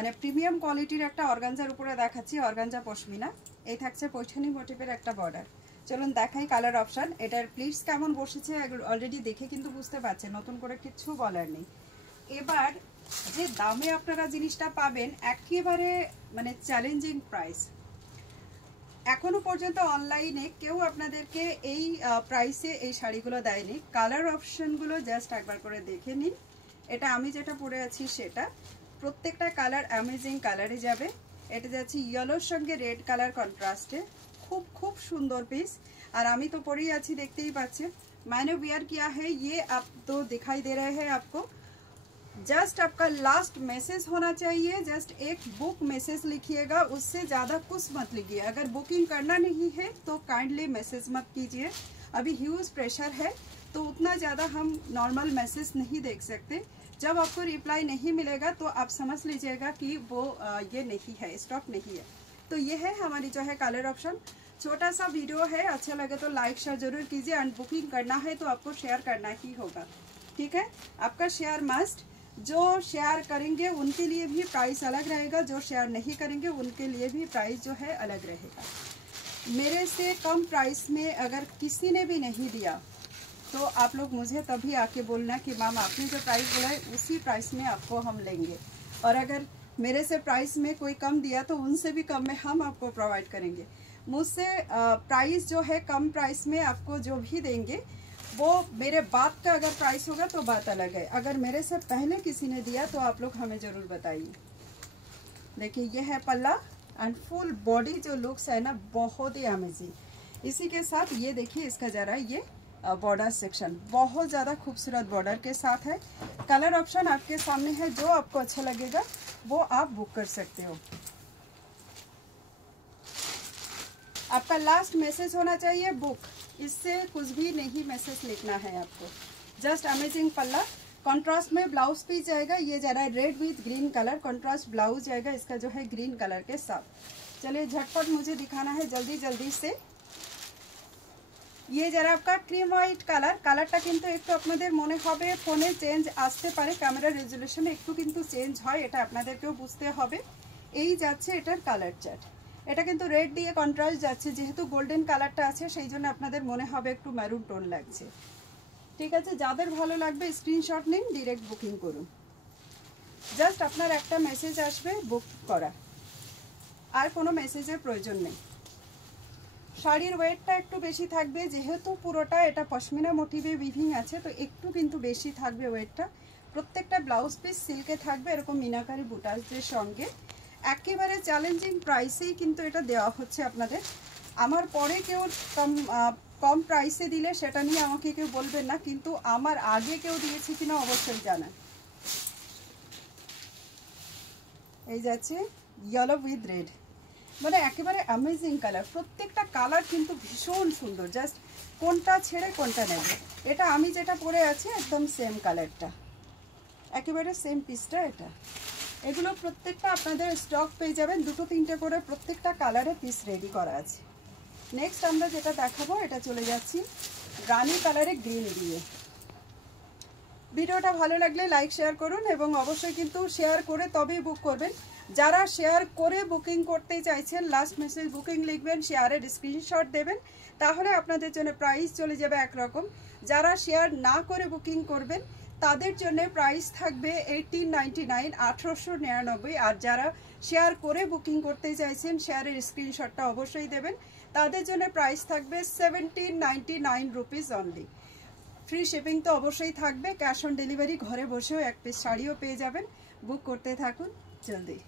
মানে প্রিমিয়াম কোয়ালিটির একটা অর্গানজার উপরে দেখাচ্ছি, অর্গানজা পশমিনা। এই থাকছে পৈঠানি মোটিভের একটা বর্ডার। চলুন দেখাই কালার অপশন। এটার প্লিটস কেমন বসেছে অলরেডি দেখে কিন্তু বুঝতে পারছেন, নতুন করে কিছু বলার নেই। এবার যে দামে আপনারা জিনিসটা পাবেন একেবারে মানে চ্যালেঞ্জিং প্রাইস। এখনো পর্যন্ত অনলাইনে কেউ আপনাদেরকে এই প্রাইসে এই শাড়িগুলো দেয়নি। কালার অপশনগুলো জাস্ট একবার করে দেখে নিন। এটা আমি যেটা পরে আছি সেটা, প্রত্যেকটা কালার অ্যামেজিং কালারে যাবে। এটা যাচ্ছে ইয়েলোর সঙ্গে রেড কালার কন্ট্রাস্টে, খুব খুব সুন্দর পিস। আর আমি তো পরেই আছি, দেখতেই পাচ্ছেন। मैंने वियर किया है, ये आप तो दिखाई दे रहे हैं आपको। जस्ट आपका लास्ट मैसेज होना चाहिए, जस्ट एक बुक मैसेज लिखिएगा, उससे ज़्यादा कुछ मत लिखिए। अगर बुकिंग करना नहीं है तो काइंडली मैसेज मत कीजिए। अभी ह्यूज प्रेशर है तो उतना ज़्यादा हम नॉर्मल मैसेज नहीं देख सकते। जब आपको रिप्लाई नहीं मिलेगा तो आप समझ लीजिएगा कि वो ये नहीं है, स्टॉक नहीं है। तो ये है हमारी जो है कलर ऑप्शन। छोटा सा वीडियो है, अच्छा लगे तो लाइक शेयर जरूर कीजिए। एंड बुकिंग करना है तो आपको शेयर करना ही होगा, ठीक है। आपका शेयर मस्ट। जो शेयर करेंगे उनके लिए भी प्राइस अलग रहेगा, जो शेयर नहीं करेंगे उनके लिए भी प्राइस जो है अलग रहेगा। मेरे से कम प्राइस में अगर किसी ने भी नहीं दिया तो आप लोग मुझे तभी आके बोलना कि मैम आपने जो प्राइस बोला है उसी प्राइस में आपको हम लेंगे। और अगर मेरे से प्राइस में कोई कम दिया तो उनसे भी कम में हम आपको प्रोवाइड करेंगे। मुझसे प्राइस जो है कम प्राइस में आपको जो भी देंगे वो मेरे बात का अगर प्राइस होगा तो बात अलग है। अगर मेरे से पहले किसी ने दिया तो आप लोग हमें ज़रूर बताइए। देखिए ये है पल्ला एंड फुल बॉडी जो लुक्स है ना, बहुत ही अमेजिंग। इसी के साथ ये देखिए इसका ज़रा ये बॉर्डर सेक्शन बहुत ज़्यादा खूबसूरत बॉर्डर के साथ है। कलर ऑप्शन आपके सामने है, जो आपको अच्छा लगेगा वो आप बुक कर सकते हो। आपका लास्ट मैसेज होना चाहिए बुक, इससे कुछ भी नहीं मैसेज लिखना है आपको। जस्ट अमेजिंग पल्ला, कॉन्ट्रास्ट में ब्लाउज पीस जाएगा। ये जरा red with green colour contrast blouse जाएगा इसका जो है ग्रीन कलर के साथ। चलिए झटपट मुझे दिखाना है जल्दी जल्दी से। ये जरा आपका क्रीम व्हाइट কালার, কালারটা কিন্তু একটু আপনাদের মনে হবে ফোনে চেঞ্জ আসতে পারে, ক্যামেরা রেজুলেশনে একটু কিন্তু চেঞ্জ হয়, এটা আপনাদেরকেও বুঝতে হবে। এই যাচ্ছে এটার কালার চার্ট। এটা কিন্তু রেড দিয়ে কন্ট্রাস্ট যাচ্ছে, যেহেতু গোল্ডেন কালারটা আছে সেই জন্য আপনাদের মনে হবে একটু ম্যারুন টোন লাগছে, ঠিক আছে। যাদের ভালো লাগবে স্ক্রিনশট নিন, ডাইরেক্ট বুকিং করুন। জাস্ট আপনার একটা মেসেজ আসবে বুক করা, আর কোনো মেসেজের প্রয়োজন নেই। শাড়ির ওয়েটটা একটু বেশি থাকবে, যেহেতু পুরোটা এটা পশমিনা মোটিভে উইভিং আছে তো একটু কিন্তু বেশি থাকবে ওয়েটটা। প্রত্যেকটা ব্লাউজ পিস সিল্কে থাকবে এরকম মিনাকারি বুটাসদের সঙ্গে। একেবারে চ্যালেঞ্জিং প্রাইসেই কিন্তু এটা দেওয়া হচ্ছে আপনাদের। আমার পরে কেউ কম প্রাইসে দিলে সেটা নিয়ে আমাকে কেউ বলবেন না, কিন্তু আমার আগে কেউ দিয়েছে কিনা অবশ্যই জানান। এই যাচ্ছে ইয়েলো উইথ রেড, মানে একেবারে অ্যামেজিং কালার। প্রত্যেকটা কালার কিন্তু ভীষণ সুন্দর, জাস্ট কোনটা ছেড়ে কোনটা নেব। এটা আমি যেটা পরে আছি একদম সেম কালারটা, একেবারে সেম পিসটা এটা। এগুলো প্রত্যেকটা আপনাদের স্টক পেয়ে যাবেন, দুটো তিনটে করে প্রত্যেকটা কালারে পিস রেডি করা আছে। নেক্সট আমরা যেটা দেখাবো এটা চলে যাচ্ছি রানি কালারে গ্রিন দিয়ে। ভিডিওটা ভালো লাগলে লাইক শেয়ার করুন এবং অবশ্যই কিন্তু শেয়ার করে তবেই বুক করবেন। যারা শেয়ার করে বুকিং করতে চাইছেন লাস্ট মেসেজ বুকিং লিখবেন, শেয়ারের স্ক্রিনশট দেবেন, তাহলে আপনাদের জন্য প্রাইস চলে যাবে একরকম। যারা শেয়ার না করে বুকিং করবেন তাদের জন্য প্রাইস থাকবে 1899 1899। আর যারা শেয়ার করে বুকিং করতে চাইছেন শেয়ারের স্ক্রিনশটটা অবশ্যই দেবেন, তাদের জন্য প্রাইস থাকবে 1799 রুপিস অনলি। ফ্রি শিপিং তো অবশ্যই থাকবে, ক্যাশ অন ডেলিভারি, ঘরে বসেও এক পিস শাড়িও পেয়ে যাবেন। বুক করতে থাকুন জলদি।